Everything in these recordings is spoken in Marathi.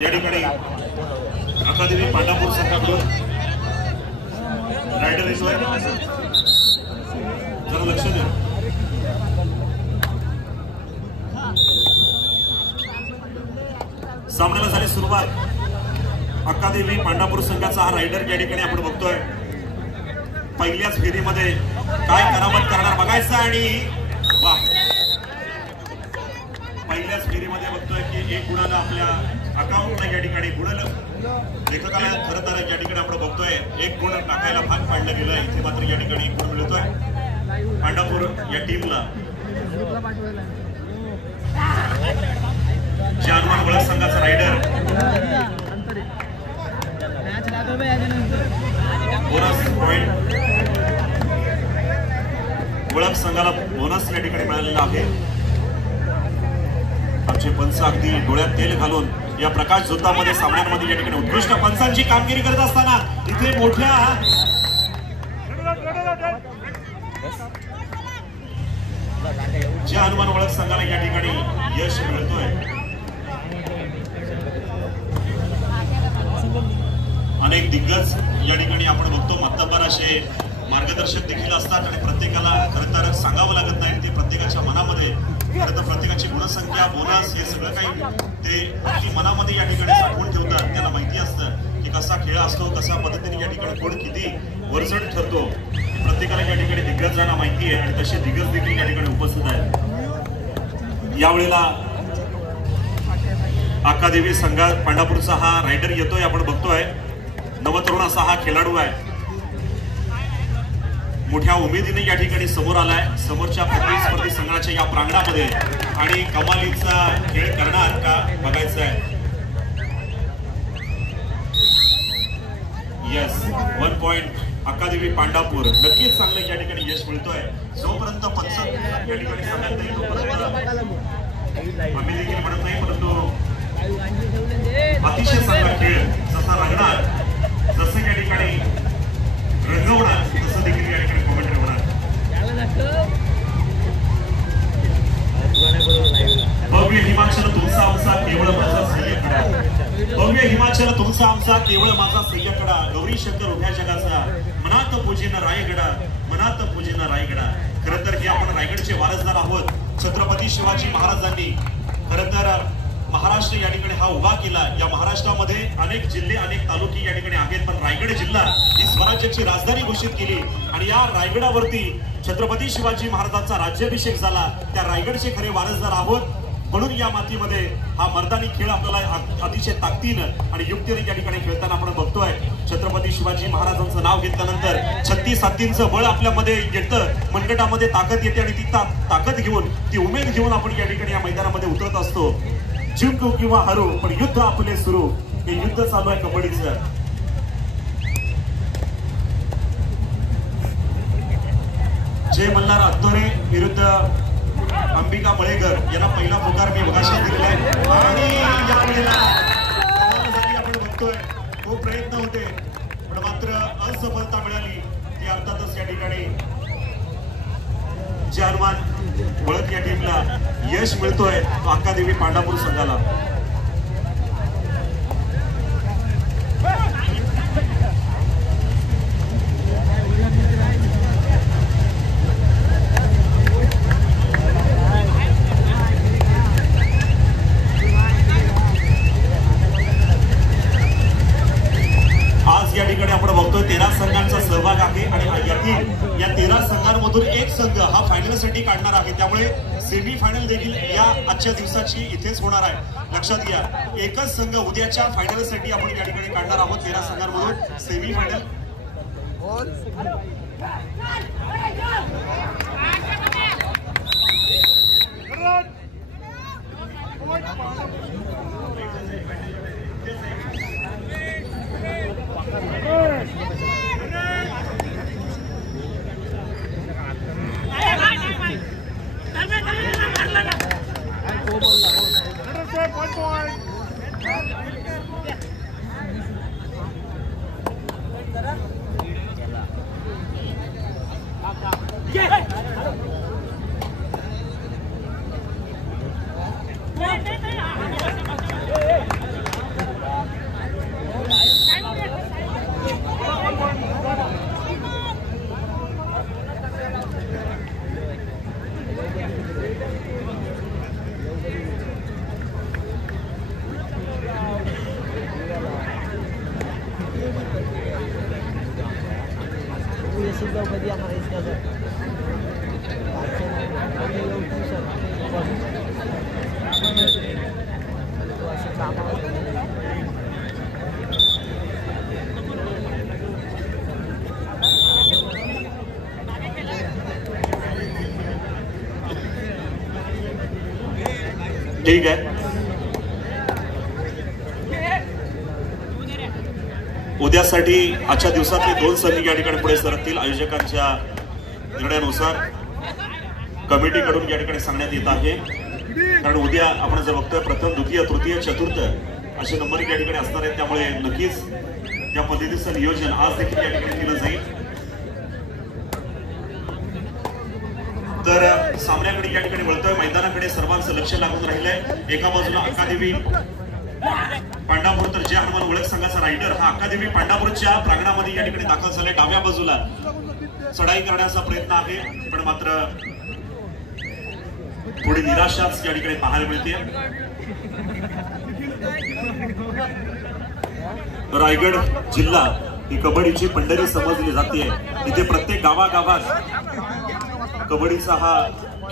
या ठिकाणी अकादमी पांडापूर संघाकडून रायडर येतोय, जरा लक्ष द्या. सामन्याला झाली सुरुवात. अकादमी पांडापूर संघाचा हा रायडर या ठिकाणी आपण बघतोय. पहिल्याच फेरीमध्ये काय करामत करणार बघायचं आणि वा, पहिल्याच फेरीमध्ये बघतोय की एक गुणाला आपल्या अकाउंटला या ठिकाणी बुडलं. लेखकाला खरं तर या ठिकाणी आपण बघतोय एक गुण टाकायला भाग पाडलं गेलं. इथे मात्र या ठिकाणी एक गुण मिळतोय पांडापूर या टीमला. जानमान वळक संघाचा रायडर बोनस पॉइंट, वळक संघाला बोनस या ठिकाणी मिळालेला आहे. आमचे पंच अगदी डोळ्यात तेल घालून या प्रकाश झोतामध्ये सामन्यांमध्ये या ठिकाणी उत्कृष्ट पंचांची कामगिरी करत असताना इथे मोठ्या ज्या हनुमान वळक संघाला या ठिकाणी यश मिळतोय. अनेक दिग्गज या ठिकाणी आपण बघतो मातब्बर असे मार्गदर्शक देखील असतात आणि प्रत्येकाला खरं तर सांगावं लागत नाही. ते प्रत्येकाच्या मनामध्ये खरं तर प्रत्येकाची गुणसंख्या, बोनस हे सगळं काही ते अगदी मनामध्ये या ठिकाणी साठवून ठेवतात. त्यांना माहिती असतं की कसा खेळ असतो, कशा पद्धतीने या ठिकाणी कोण किती वरचढ ठरतो. प्रत्येकाला या ठिकाणी दिग्गजांना माहिती आहे आणि तसे दिग्गज देखील या ठिकाणी उपस्थित आहेत. यावेळेला अकादमी संघात पांडापूरचा हा रायडर येतोय, आपण बघतोय. नवतरुण असा हा खेळाडू आहे. मोठ्या उमेदीने या ठिकाणी समोर आलाय समोरच्या प्रतिस्पर्धी संघाच्या या प्रांगणामध्ये आणि कमालीचा खेळ करणार का बघायचं आहे. येस, 1 पॉइंट अकादमी पांडापूर. नक्कीच चांगलं या ठिकाणी यश मिळतोय. जोपर्यंत पंच या ठिकाणी सांगत नाही तोपर्यंत आम्ही देखील म्हणत नाही, परंतु अतिशय चांगला खेळ जसा रंगणार, जसं या ठिकाणी रंगवणार तसं देखील या ठिकाणी कमेंट्री होणार. भव्य हिमाचल तुमचा आमचा केवळ माझा सह्याकडा, भव्य हिमाचल तुमचा आमचा केवळ माझा सह्याकडा. गौरी शंकर उभ्या जगाचा मनात पूजेन रायगडा, मनात पूजेन रायगडा. खरं तर हे आपण रायगडचे वारसदार आहोत. छत्रपती शिवाजी महाराजांनी खरं तर महाराष्ट्र या ठिकाणी हा उभा केला. या महाराष्ट्रामध्ये अनेक जिल्हे, अनेक तालुके या ठिकाणी आहेत, पण रायगड जिल्हा ही स्वराज्याची राजधानी घोषित केली आणि या रायगडावरती छत्रपती शिवाजी महाराजांचा राज्याभिषेक झाला. त्या रायगडचे खरे वारसदार आहोत. म्हणून या मातीमध्ये हा मर्दानी खेळ आपल्याला अतिशय ताकदीनं आणि युक्तीने या ठिकाणी खेळताना आपण बघतोय. छत्रपती शिवाजी महाराजांचं नाव घेतल्यानंतर 36 हत्तींचं बळ आपल्यामध्ये येतं, मनगटामध्ये ताकद येते आणि ती ताकद घेऊन, ती उमेद घेऊन आपण या ठिकाणी या मैदानामध्ये उतरत असतो. जिंकू किंवा हरू पण युद्ध आपले सुरू. हे युद्ध चालू आहे कबड्डीचं. जय मल्हार अत्तोरे विरुद्ध अंबिका मळेकर यांना पहिला पुकार मी मगाशी दिलेला आहे आणि यावेळेला आपण बघतोय खूप प्रयत्न होते पण मात्र असफलता मिळाली. ती अर्थातच या ठिकाणी जानमान वळक या टीमला यश मिळतोय अकादमी पांडापूर संघाला. आज या ठिकाणी आपण बघतोय 13 संघांचा सहभाग आहे आणि यातील या 13 संघांमधून एक संघ हा फायनलसाठी काढणार आहे. त्यामुळे सेमी फायनल देखील या आजच्या दिवसाची इथेच होणार आहे. लक्षात घ्या, एकच संघ उद्याच्या फायनलसाठी आपण या ठिकाणी काढणार आहोत. 13 संघांमधून सेमी फायनल. Yeah. कधी येणार आहेस का सर? ठीक आहे. उद्यासाठी आजच्या दिवसातले 2 संधी या ठिकाणी पुढे सरकतील. आयोजकांच्या निर्णयानुसार कमिटीकडून या ठिकाणी सांगण्यात येत आहे. कारण उद्या आपण जर बघतोय प्रथम, द्वितीय, तृतीय, चतुर्थ असे नंबर या ठिकाणी असणार आहेत. त्यामुळे नक्कीच त्या पद्धतीचं नियोजन आज देखील या ठिकाणी केलं जाईल. तर सामन्याकडे या ठिकाणी वळतोय, मैदानाकडे सर्वांचं लक्ष लागून राहिलंय. एका बाजूला अकादेवी पांडापूर, तर जय हनुमान ओळख संघाचा रायडर हा अकादेमी पांडापूरच्या प्रांगणामध्ये या ठिकाणी दाखल झालाय. डाव्या बाजूला चढाई करण्याचा प्रयत्न आहे, पण मात्र थोडी निराशाच या ठिकाणी पाहायला मिळते. रायगड जिल्हा ही कबड्डीची पंढरी समजली जाते. इथे प्रत्येक गावागावात कबड्डीचा हा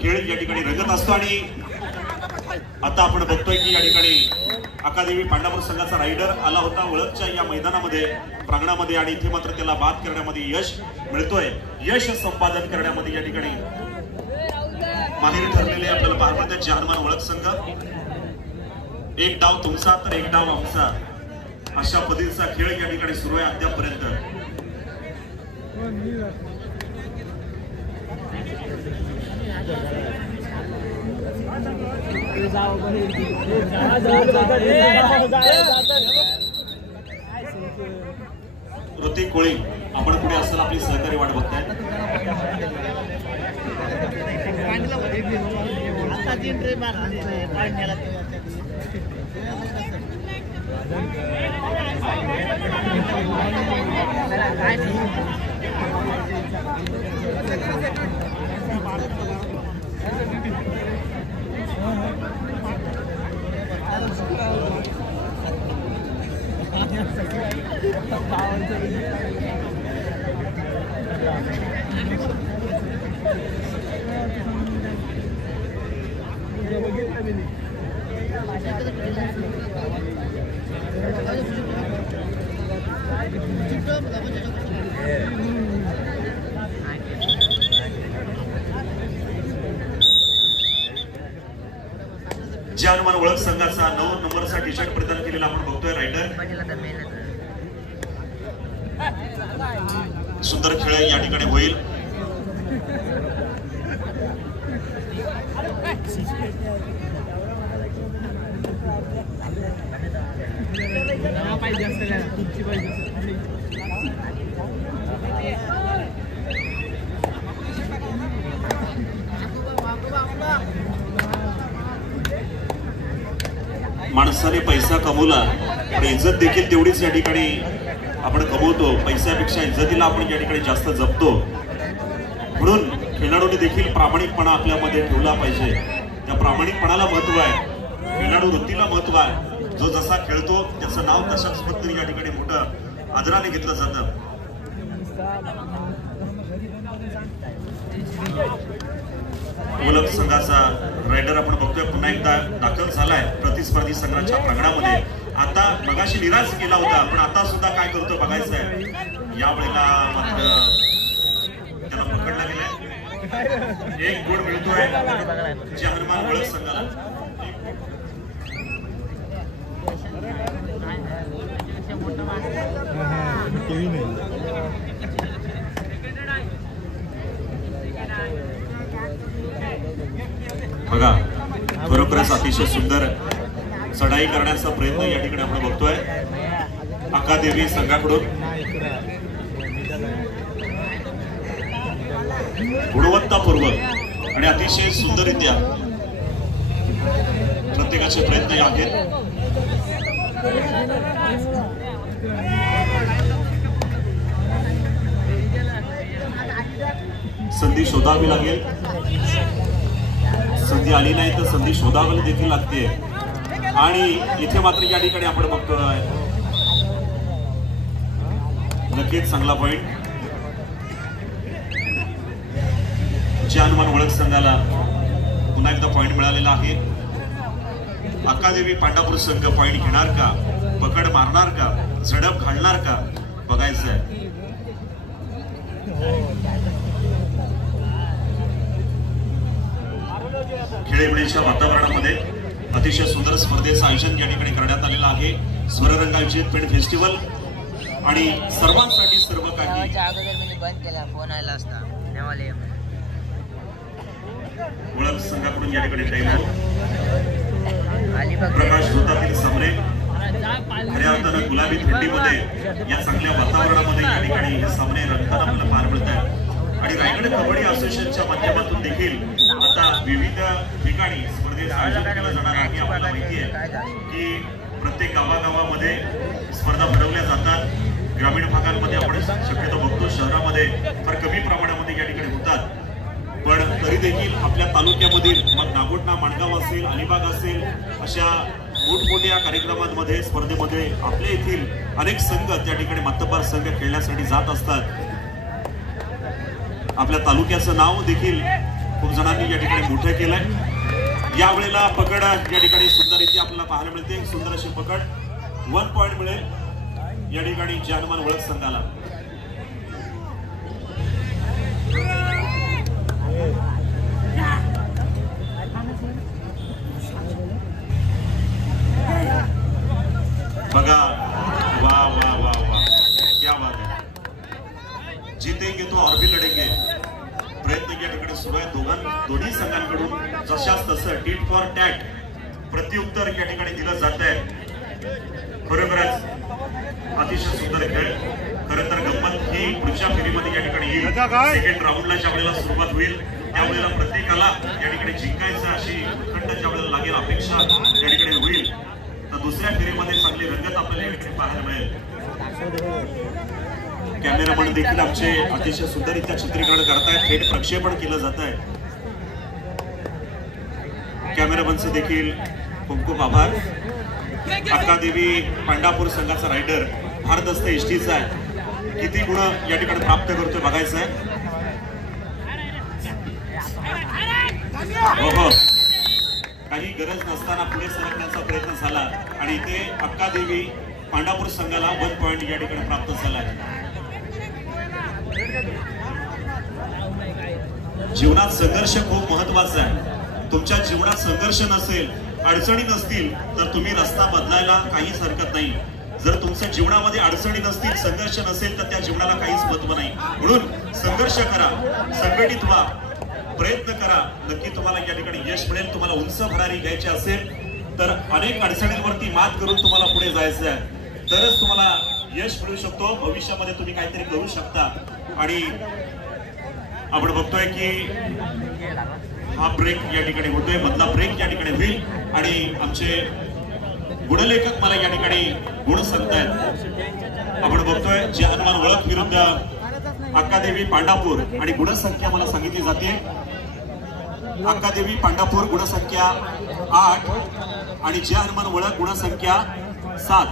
खेळ या ठिकाणी रंगत असतो. आणि आता आपण बघतोय की या ठिकाणी अकादेमी पांडापूर संघाचा रायडर आला होता ओळखच्या या मैदानामध्ये, प्रांगणामध्ये, आणि इथे मात्र त्याला बाद करण्यामध्ये यश मिळतोय. यश संपादन करण्यामध्ये या ठिकाणी माहिर ठरलेले आपल्याला पाहायला मिळतात जय हनुमान ओळख संघ. एक डाव तुमचा तर एक डाव आमचा, अशा पद्धतीचा खेळ या ठिकाणी सुरू आहे अद्यापर्यंत. ऋतिक कोळी आपण पुढे असाल, आपली सहकारी वाट बघताय. जय हनुमान ओळख संघाचा 9 नंबरचा टी शर्ट प्रदान केलेला आपण बघतोय रायडर. सुंदर खेळ या ठिकाणी होईल. माणसाने पैसा कमवला पण इज्जत देखील तेवढीच या ठिकाणी आपण कमवतो. पैशापेक्षा इज्जतीला आपण या ठिकाणी जास्त जपतो. म्हणून खेळाडूंनी देखील प्रामाणिकपणा आपल्यामध्ये ठेवला पाहिजे. त्या प्रामाणिकपणाला महत्व आहे, खेळाडू वृत्तीला महत्व आहे. जो जसा खेळतो त्याचं नाव तशाच पद्धतीने या ठिकाणी मोठं आदराने घेतलं जातं. ओळख संघाचा रायडर आपण बघतोय पुन्हा एकदा दाखल झालाय प्रतिस्पर्धी संघाच्या प्रांगणामध्ये. आता मगाशी निराश केला होता, पण आता सुद्धा काय करतो बघायचं आहे. यावेळेला मात्र त्याला पकडला गेलाय. एक गुण मिळतोय जय हनुमान ओळख संघाला. बघा खरोखरच अतिशय सुंदर चढाई करण्याचा प्रयत्न या ठिकाणी आपण बघतोय अकादेवी संघाकडून. गुणवत्तापूर्वक आणि अतिशय सुंदररित्या प्रत्येकाचे प्रयत्न आहेत. संधी शोधावी लागेल. संधी आली नाही तर संधी शोधावी देखील लागते. आणि इथे मात्र या ठिकाणी आपण बघतोय नक्कीच चांगला पॉइंट. हनुमान ओळख संघाला पुन्हा एकदा पॉइंट मिळालेला आहे. अक्कादेवी पांडापूर संघ पॉइंट घेणार का, पकड मारणार का, झडप घालणार का बघायचं आहे. खेळीमेळीच्या वातावरणामध्ये अतिशय सुंदर स्पर्धेचं आयोजन या ठिकाणी करण्यात आलेलं आहे. स्वररंगाची पेंट फेस्टिवल आणि सर्वांसाठी सर्व काही बंद केला, फोन आला असता ओळख संघाकडून या ठिकाणी टाइम प्रकाश झोतातील सामने खऱ्या अर्थानं गुलाबी थंडीमध्ये या चांगल्या वातावरणामध्ये या ठिकाणी हे सामने रंगताना आपल्याला पार पडत आहेत. आणि रायगड कबड्डी असोसिएशनच्या माध्यमातून देखील आता विविध ठिकाणी स्पर्धेचं आयोजन केलं जाणार आहे. आपल्याला माहिती आहे की प्रत्येक गावागावामध्ये स्पर्धा भरवल्या जातात. ग्रामीण भागांमध्ये आपण शक्यतो बघतो, शहरामध्ये फार कमी प्रमाणामध्ये या ठिकाणी होतात. पण तरी देखील आपल्या तालुक्यामधील मग नागोठणा, माणगाव असेल, अलिबाग असेल अशा मोठमोठ्या कार्यक्रमांमध्ये स्पर्धेमध्ये आपल्या येथील अनेक संघ त्या ठिकाणी मातब्बर संघ खेळण्यासाठी जात असतात. आपल्या तालुक्याचं नाव देखील खूप जणांनी या ठिकाणी मोठं केलंय. यावेळेला पकड या ठिकाणी सुंदर इथे आपल्याला पाहायला मिळते. सुंदर अशी पकड 1 पॉइंट मिळेल या ठिकाणी हनुमान ओळख संघाला. बघा, वाह वाह वाह वाह, क्या बात है. जीतेंगे तो और भी लढेंगे. प्रयत्न या ठिकाणी सुरू आहे दोन्ही संघांकडून. जशाच तसं टीट फॉर टॅट प्रत्युत्तर या ठिकाणी दिलं जात आहे. खरोखरच अतिशय सुंदर खेळ. खरं तर गंमत ही पुढच्या फेरीमध्ये या ठिकाणी येईल. सेकंड राऊंडला ज्या वेळेला सुरुवात होईल त्यावेळेला प्रत्येकाला या ठिकाणी जिंकायचं अशी उत्कंठ ज्या वेळेला लागेल, अपेक्षा या ठिकाणी होईल. तर दुसऱ्या फेरीमध्ये चांगली रंगत आपल्याला या ठिकाणी पाहायला मिळेल. कॅमेरामन देखील आमचे अतिशय सुंदररित्या चित्रीकरण करतायत. थेट प्रक्षेपण केलं जात आहे. कॅमेरामनचं देखील खूप खूप आभार. अक्कादेवी पांडापूर संघाचा रायडर भारदस्त एसटीचा आहे. किती गुण या ठिकाणी प्राप्त करतोय बघायचं आहे. हो, काही गरज नसताना पुढे सरकण्याचा प्रयत्न झाला आणि इथे अक्कादेवी पांडापूर संघाला 1 पॉइंट या ठिकाणी प्राप्त झाला आहे. जीवनात संघर्ष खूप महत्वाचा आहे. तुमच्या जीवनात संघर्ष नसेल, अडचणी नसतील तर तुम्ही रस्ता बदलायला काहीच हरकत नाही. जर तुमच्या जीवनामध्ये अडचणी नसतील, संघर्ष नसेल तर त्या जीवनाला काहीच महत्व नाही. म्हणून संघर्ष करा, संघटित व्हा, प्रयत्न करा. नक्की तुम्हाला या ठिकाणी यश मिळेल. तुम्हाला उंच भरारी घ्यायची असेल तर अनेक अडचणींवरती मात करून तुम्हाला पुढे जायचं आहे, तरच तुम्हाला यश मिळू शकतो. भविष्यामध्ये तुम्ही काहीतरी करू शकता. आणि आपण बघतोय की हा ब्रेक या ठिकाणी होतोय, मधला ब्रेक या ठिकाणी होईल आणि आमचे गुणलेखक मला या ठिकाणी गुण सांगतायत. आपण बघतोय हनुमान ओळख विरुद्ध अक्कादेवी पांडापूर आणि गुणसंख्या मला सांगितली जाते. अक्कादेवी पांडापूर गुणसंख्या 8 आणि हनुमान ओळख गुणसंख्या 7.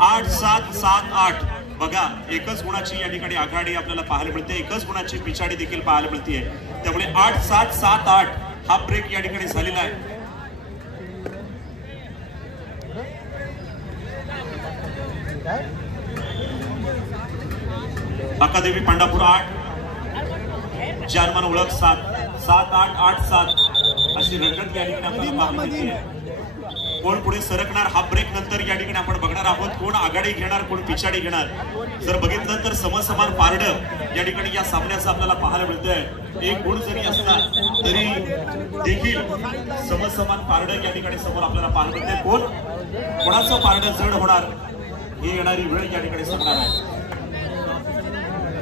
8, 7, 7, 8. बघा, एकच गुणाची या ठिकाणी आघाडी आपल्याला पाहायला मिळते. एकच गुणाची पिछाडी देखील पाहायला मिळते. त्यामुळे 8, 7, 7, 8 हा ब्रेक या ठिकाणी झालेला आहे. अक्कादेवी पांडापूर 8, हनुमान ओळख 7. 7, 8, 8, 7 अशी रंगत या ठिकाणी आपल्याला पाहायला मिळते. कोण पुढे सरकणार हा ब्रेक नंतर या ठिकाणी आपण बघणार आहोत. कोण आघाडी घेणार, कोण पिछाडी घेणार. जर बघितलं तर समसमान पारडं या ठिकाणी या सामन्याचं आपल्याला पाहायला मिळतंय. एक गुण जरी असला तरी देखील समसमान पारडं या ठिकाणी समोर आपल्याला पाहायला मिळतंय. कोणाचं पारडं जड होणार ही येणारी वेळ या ठिकाणी सांगणार आहे.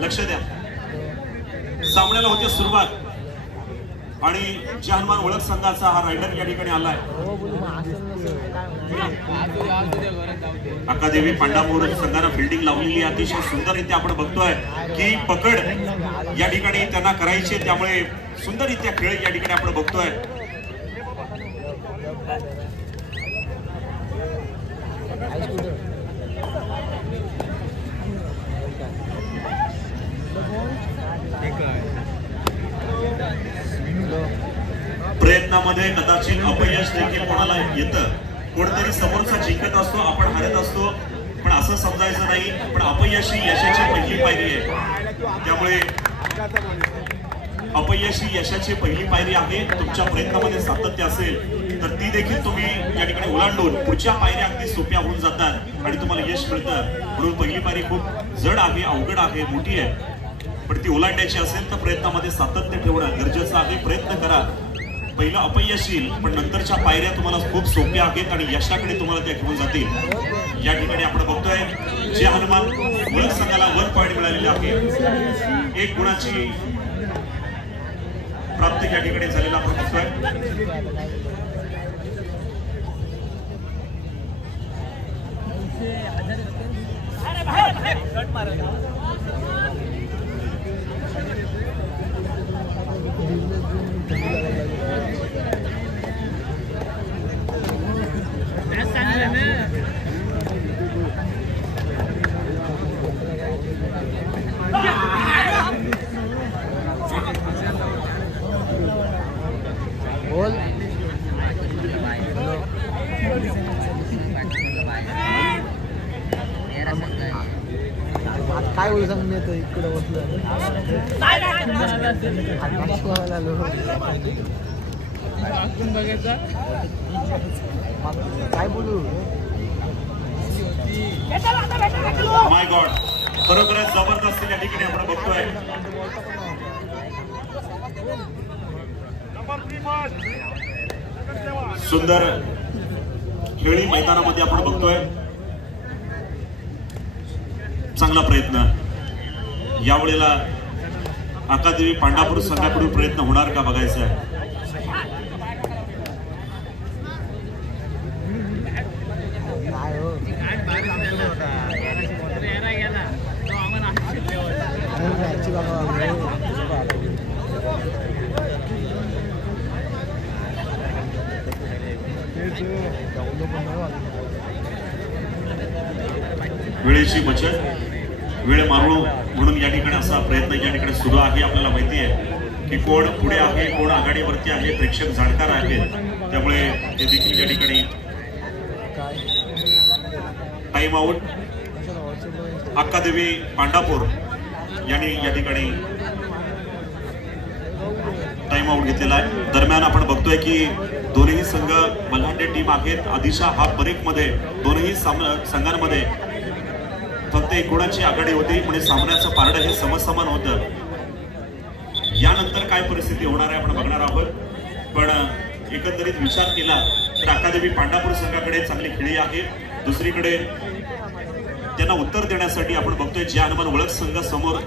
लक्ष द्या, सामन्याला होते सुरुवात आणि हनुमान ओळख संघाचा हा रायडर या ठिकाणी आलाय. अक्कादेवी पांडापूर संघानं फिल्डिंग लावलेली अतिशय सुंदररित्या आपण बघतोय की पकड या ठिकाणी त्यांना करायची, त्यामुळे सुंदररित्या खेळ या ठिकाणी आपण बघतोय. प्रयत्नामध्ये कदाचित अपयश देखील कोणाला येतं. कोणतरी समोरचा जिंकत असतो, आपण हारत असतो, पण असं समजायचं नाही. पण अपयश ही यशाची पहिली पायरी आहे. त्यामुळे अपयश ही यशाची पहिली पायरी आहे. तुमच्या प्रयत्नामध्ये सातत्य असेल तर ती देखील तुम्ही या ठिकाणी ओलांडून पुढच्या पायऱ्या अगदी सोप्या होऊन जातात आणि तुम्हाला यश मिळतं. म्हणून पहिली पायरी खूप जड आहे, अवघड आहे, मोठी आहे, पण ती ओलांडायची असेल तर प्रयत्नामध्ये सातत्य ठेवणं गरजेचं आहे. प्रयत्न करा. पहिलं अपयश येईल, पण नंतरच्या पायऱ्या तुम्हाला खूप सोप्या आहेत आणि यशाकडे तुम्हाला त्या घेऊन जातील. या ठिकाणी आपण बघतोय जे हनुमान ओळख संघाला 1 पॉईंट मिळालेले आहे. 1 गुणाची प्राप्ती या ठिकाणी झालेला आपण बघतोय. काय बोलू सांग मी इकडे बसलो काय बोलू. माय गॉड, खरोखरच जबरदस्त या ठिकाणी आपण बघतोय. सुंदर खेळी मैदानामध्ये आपण बघतोय. चांगला प्रयत्न. यावेळेला अकादेवी पांडापूर संघाकडून प्रयत्न होणार का बघायचं आहे. वेळेची बचत, वेळ मारू म्हणून या ठिकाणी असा प्रयत्न या ठिकाणी सुरू आहे. आपल्याला माहिती आहे की कोण पुढे आहे, कोण आघाडीवरती आहे, प्रेक्षक जाणकार आहेत. त्यामुळे हे देखील या ठिकाणी टाइम आउट अक्कादेवी पांडापूर यांनी या ठिकाणी टाइम आउट घेतलेला आहे. दरम्यान आपण बघतोय की दोन्ही संघ बलाढ्य टीम आहेत. आधीच्या हाफ ब्रेक मध्ये दोन्ही संघांमध्ये फक्त 1 गुणाची आघाडी होती, म्हणजे सामन्याचं पारडं हे समसमान होतं. यानंतर काय परिस्थिती होणार आहे आपण बघणार आहोत. पण एकंदरीत विचार केला तर अकादेवी पांडापूर संघाकडे चांगली खेळी आहे. दुसरीकडे त्यांना उत्तर देण्यासाठी आपण बघतोय जे हनुमान ओळख संघ समोर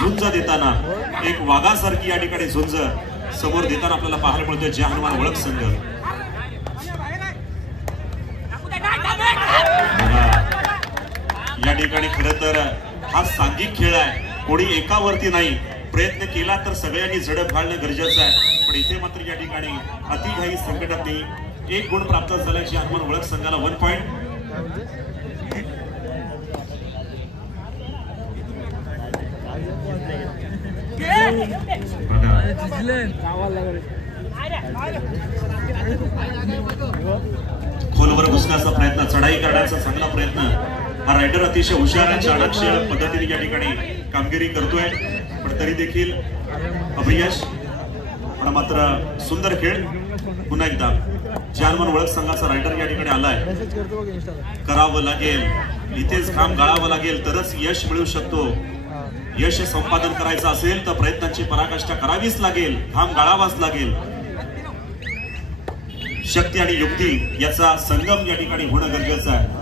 झुंज देताना एक वाघासारखी या ठिकाणी झुंज समोर देताना आपल्याला पाहायला मिळतोय जे हनुमान ओळख संघ. या ठिकाणी खरं तर हा सांघिक खेळ आहे. कोणी एकावरती नाही. प्रयत्न केला तर सगळ्यांनी झडप घालणं गरजेचं आहे. पण इथे मात्र या ठिकाणी अतिघाई संघटनांनी 1 गुण प्राप्त झाल्याची हनुमान ओळख संघाला 1 पॉईंट. खोलवर घुसण्याचा प्रयत्न, चढाई करण्याचा चांगला प्रयत्न. हा रायडर अतिशय हुशार आणि चाणक्य पद्धतीने या ठिकाणी कामगिरी करतोय, पण तरी देखील अपयश. पण मात्र सुंदर खेळ. पुन्हा एकदा जे हनुमान ओळख संघाचा रायडर या ठिकाणी आलाय. करावं लागेल, इथेच घाम गाळावं लागेल तरच यश मिळू शकतो. यश संपादन करायचं असेल तर प्रयत्नांची पराकाष्ठा करावीच लागेल, घाम गाळावाच लागेल. शक्ती आणि युक्ती याचा संगम या ठिकाणी होणं गरजेचं आहे.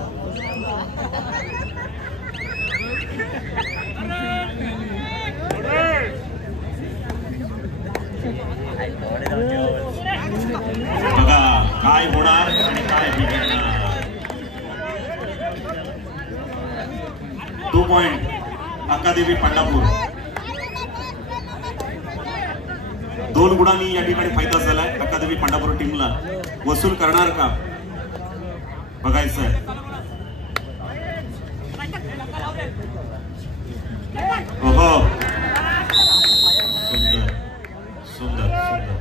बघा काय होणार आणि काय बिघडणार. 2 पॉइंट अकादेवी पांडापूर. 2 गुणांनी या ठिकाणी फायदा झालाय अकादेवी पांडापूर टीमला. वसूल करणार का बघायचं आहे. ओहो, सुंदर सुंदर सुंदर.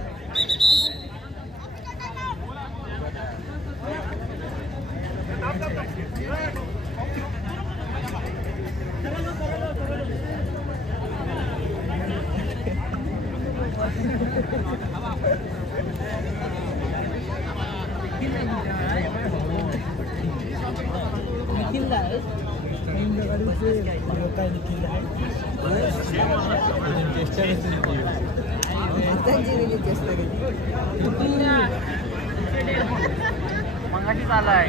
मंगाशी चालाय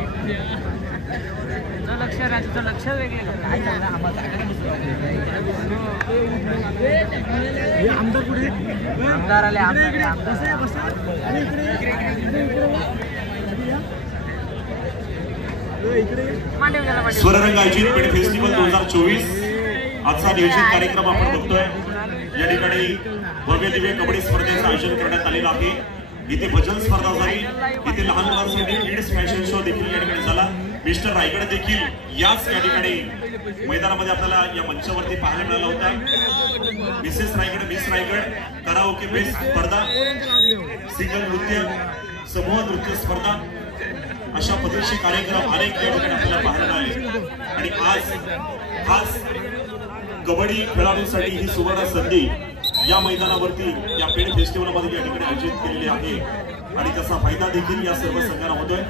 लक्ष राहा तुझं लक्ष वेगळे आमदार पुढे आमदार आले आमदार स्वररंग आयोजित पेड फेस्टिवल 2024 आजचा नियोजित कार्यक्रम आपण बघतोय। या ठिकाणी भव्य दिव्य कबड्डी स्पर्धेचं आयोजन करण्यात आलेलं आहे। इथे भजन स्पर्धा झाली, इथे लहान मुलांसाठी किड्स फॅशन शो देखील या ठिकाणी झाला। मिस्टर रायगड देखील याच या ठिकाणी मैदानामध्ये आपल्याला या मंचावरती पाहायला मिळाला होता। Mrs Raigad, miss Raigad karaoke best स्पर्धा, सिंगल नृत्य, समूह नृत्य स्पर्धा, अशा पद्धतीचे कार्यक्रम अनेक या ठिकाणी आपल्याला पाहायला मिळाले। आणि आज कबड्डी खेळाडूंसाठी ही सुवर्ण संधी या मैदानावरती या पेड फेस्टिवल मध्ये या ठिकाणी आयोजित केलेली आहे आणि त्याचा फायदा देखील या सर्व संघांना होतोय।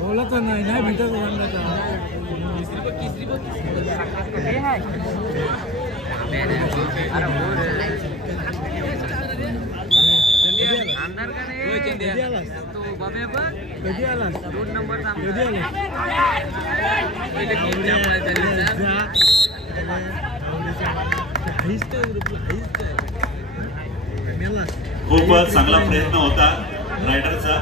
बोलत नाही भेटत आमदार का नाही तो बाबा कधी आला 2 नंबरचा कधी आला खूपच चांगला प्रयत्न होता रायडरचा।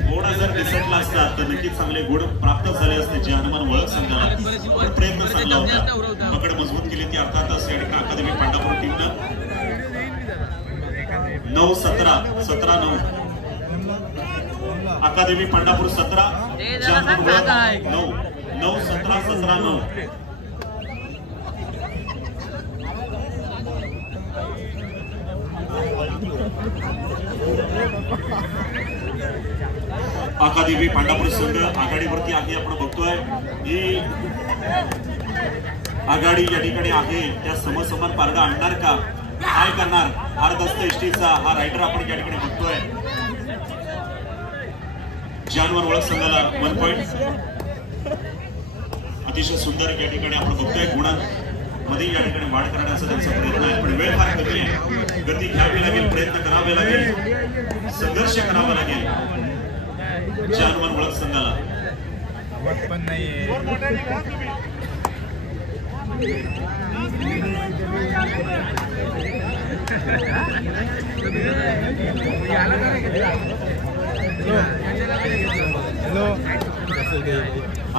थोडा जर निसटला असता तर नक्कीच चांगले गुण प्राप्त झाले असते जे हनुमान वळख संघाला, पण प्रयत्न चांगला होता। पकड मजबूत केली ती अर्थातच या ठिकाणी अकादमी पांडापूर टीमनं 9-17 अकादमी पांडापूर 17 9-17 अकादमी पांडापूर संघ आघाडीवरती आहे। आपण बघतोय ही आघाडी या ठिकाणी आहे त्या समसमान पारडा आणणार का, काय करणार भारदस्त एसटीचा हा रायडर आपण या ठिकाणी बघतोय। जानवर ओळख संघाला 1 पॉइंट, अतिशय सुंदर या ठिकाणी आपण बघतोय। गुणांमध्ये या ठिकाणी वाढ करण्याचा त्यांचा प्रयत्न आहे, पण वेळ फार कमी आहे। गती घ्यावी लागेल, प्रयत्न करावे लागेल, संघर्ष करावा लागेल जानवर ओळख संघाला।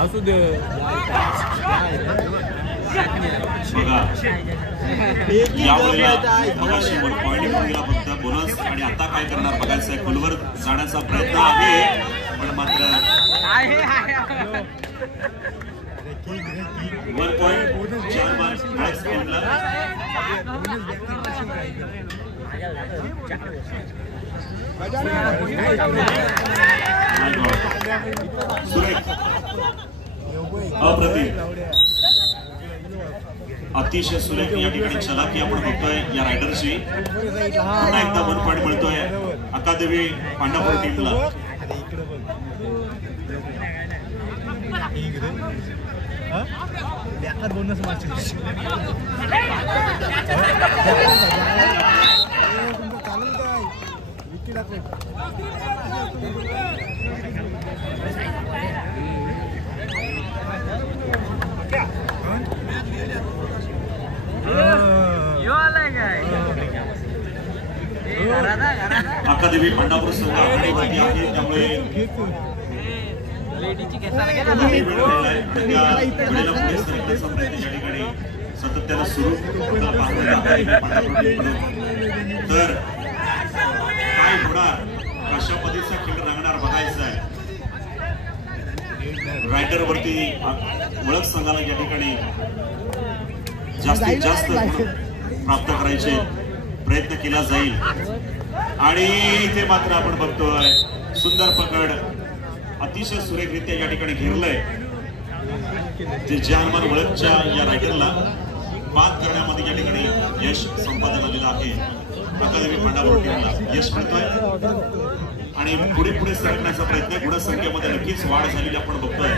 असू दे बघा यावेळेला मगाशी 1 पॉइंट गेला फक्त बोनस, आणि आता काय करणार बघायचं आहे। खोलवर जाण्याचा प्रयत्न आहे पण मात्र 1 पॉइंट जानवर ओळख टीमला। सुरेख अप्रतिम अतिशय सुरेख या ठिकाणी चलाकी आपण बघतोय या रायडरची। पुन्हा एकदा 1 पॉइंट मिळतोय अकादमी पांडापूर टीमला। बोनस अकादमी पांडापूर संघ आघाडीवरती आहे, त्यामुळे सातत्यानं सुरू तर काय होणार, कशा पद्धतीचा खेळ रंगणार बघायचं आहे। रायडर वरती ओळख संघाला या ठिकाणी जास्तीत जास्त प्राप्त करायचे प्रयत्न केला जाईल, आणि ते मात्र आपण बघतोय सुंदर पकड अतिशय सुरेखरित्या या ठिकाणी घेरलंय जे जानवर ओळखच्या या रायडरला बाद करण्यामध्ये या ठिकाणी यश संपादन आलेलं आहे। अकादमी पांडापूर टीमला यश मिळतोय। आणि पुढे पुढे सरकण्याचा प्रयत्न गुणसंख्येमध्ये नक्कीच वाढ झालेली आपण बघतोय.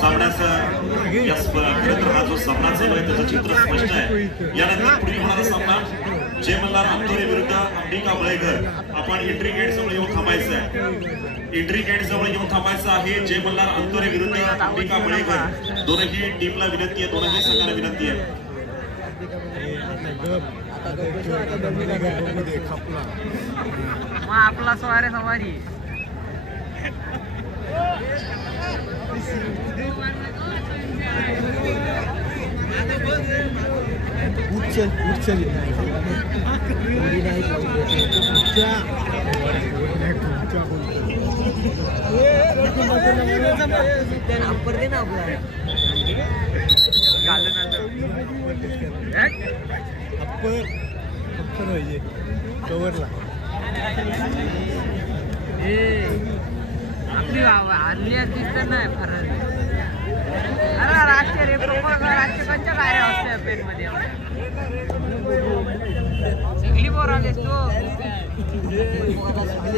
सामन्याचा खरं तर हा जो सामना चालू आहे त्याचं चित्र स्पष्ट आहे. यानंतर पुढील होणारा सामना जय मल्हार अंतोरे विरुद्ध अंबिका मळेकर. आपण एंट्री गेट जवळ येऊन थांबायचं आहे. एंट्री गेट जवळ येऊन थांबायचं आहे. जय मल्हार अंतोरे विरुद्ध अंबिका मळेकर. दोनही टीमला विनंती आहे, दोनही संघाला विनंती आहे. मग आपला सवारी कवरला आपली हल्ली दिसत नाही फरक. अरे राजकीय रे राजकीय काय असते पेन मध्ये सगळी बोर आलेस तू.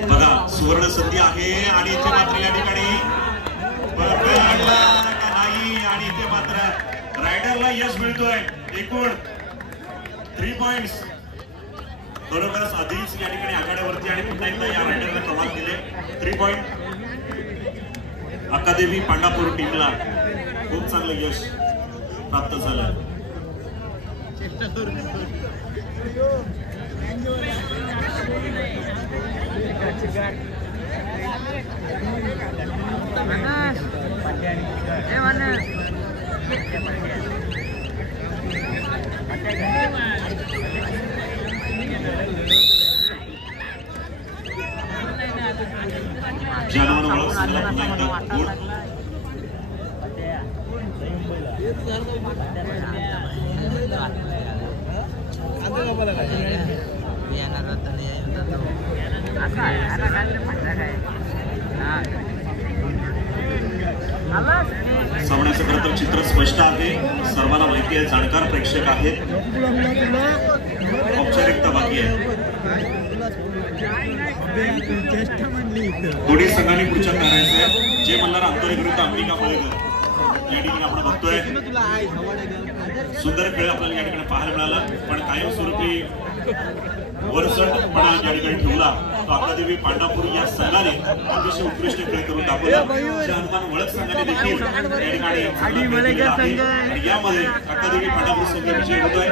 बघा सुवर्ण संधी आहे आणि इथे मात्र या ठिकाणी नाही आणि इथे मात्र रायडरला यश मिळतोय. एकूण 3 पॉइंट्स बरोबरच आधीच या ठिकाणी आघाड्यावरती आणि पुन्हा एकदा या रायडरला कमाल केले. 3 पॉइंट अकादेमी पांडापूर टीमला खूप चांगलं यश प्राप्त झालं. जानवान ओळख सांगला पुन्हा एकदा गोड. सामन्याचं खरं तर चित्र स्पष्ट आहे. सर्वांना माहिती आहे, जाणकार प्रेक्षक आहेत. औपचारिकता बाकी आहे. दोन्ही संघांनी पुढच्या करायचं आहे. जय मल्हार अंतोरे विरुद्ध अंबिका मळेकर या ठिकाणी आपण बघतोय. सुंदर खेळ आपल्याला या ठिकाणी पाहायला मिळाला, पण कायमस्वरूपी वरचढपणा या ठिकाणी ठेवला तो अकादेमी पांडापूर या संघाने अतिशय उत्कृष्ट खेळ करून दाखवला. हनुमान ओळख संघाने देखील या ठिकाणी यामध्ये अकादेमी पांडापूर संघ विजयी होतोय.